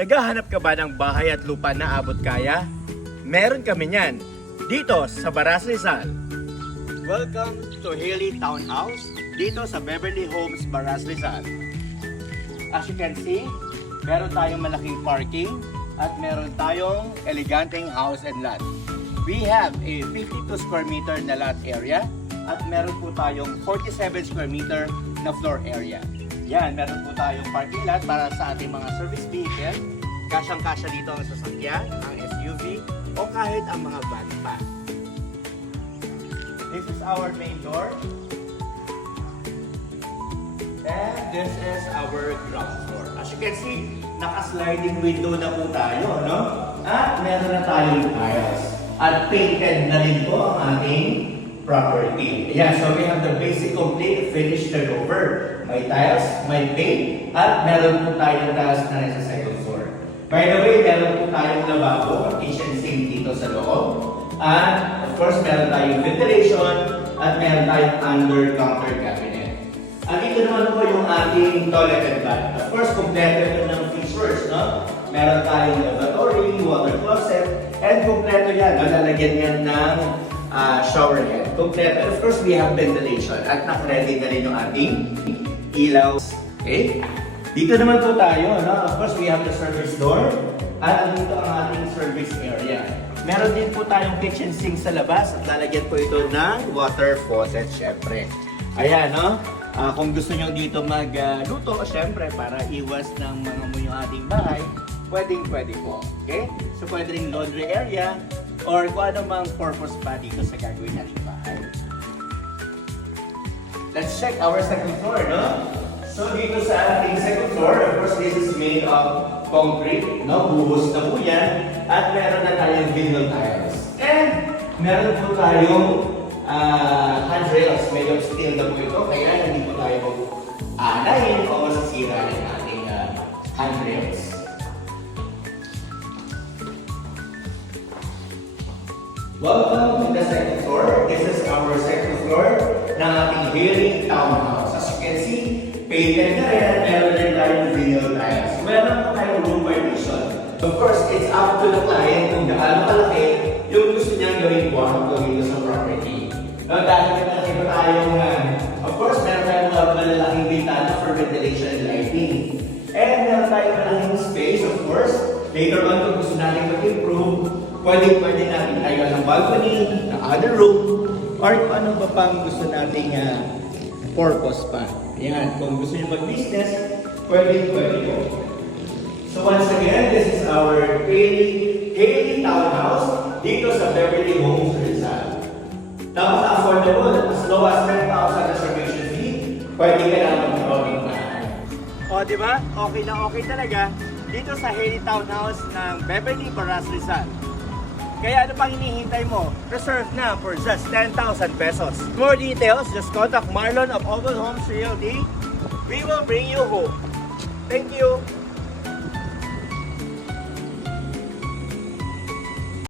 Naghahanap ka ba ng bahay at lupa na abot kaya? Meron kami niyan dito sa Baras Rizal. Welcome to Hilly Townhouse dito sa Beverly Homes, Baras Rizal. As you can see, meron tayong malaking parking at meron tayong eleganteng house and lot. We have a 52 square meter na lot area at meron po tayong 47 square meter na floor area. Yan, meron po tayong parking lot para sa ating mga service vehicle. Kasyang-kasya dito ang sasakyan, ang SUV, o kahit ang mga van pa. This is our main door. And this is our ground floor. As you can see, naka-sliding window na po tayo, no? At meron na tayong tiles. At painted na rin po ang ating property. Yeah, so we have the basic complete finished turnover. May tiles, may paint, at meron po tayong tiles na rin sa second floor. By the way, meron po tayong lababo, kitchen sink dito sa loob. And of course, meron tayong ventilation at meron tayong under-counter cabinet. At dito naman po yung ating toilet and bath. Of course, kompleto ito ng features, no? Meron tayong lavatory, water closet, and kompleto yan. Lalagyan yan ng shower head. Kompleto. And of course, we have ventilation at naka-ready na rin yung ating ilaw. Okay? Dito naman po tayo, no? Of course, we have the service door at dito ang ating service area. Meron din po tayong kitchen sink sa labas at lalagyan po ito ng water faucet, syempre. Ayan, no? Kung gusto nyo dito magluto, syempre, para iwas ng mga amoy yung ating bahay, pwede po. Okay? So, pwede rin laundry area or kung ano mang purpose pa dito sa gagawin natin bahay. Let's check our second floor, no? So, dito sa ating second floor, of course, this is made of concrete, no? Buhos na po yan. At meron na tayong vinyl tiles. And meron po tayong handrails made of steel na po ito. Kaya hindi po tayo mag-aanayin o masasira ng ating handrails. Welcome to the second floor. This is our second floor ng ating Hilly Townhouse. As you can see, painted na rin at meron rin tayong vinyl tiles. Meron po tayong room partition. Of course, it's up to the client kung gaano kalaki yung gusto niyang gawing kwarto dito sa property. No, dahil malaki pa tayong, of course, meron tayong malalaking bintana for ventilation and lighting. And meron tayong malaking space, of course. Later on, kung gusto natin mag-improve, pwede natin tayo ng balcony, ng other room, or kung ano pa pang gusto nating purpose pa. Yan, kung gusto nyo mag-business, pwede po. So once again, this is our Hilly Townhouse dito sa Beverly Homes, Rizal. Napaka-affordable, as low as 10,000 reservation fee, pwede ka na mag-drawing pa. O, di ba? Okay na okay talaga dito sa Hilly Townhouse ng Beverly, Baras, Rizal. Kaya ano pang hinihintay mo? Reserve na for just 10,000 pesos. More details, just contact Marlon of Oval Homes Realty. We will bring you home. Thank you!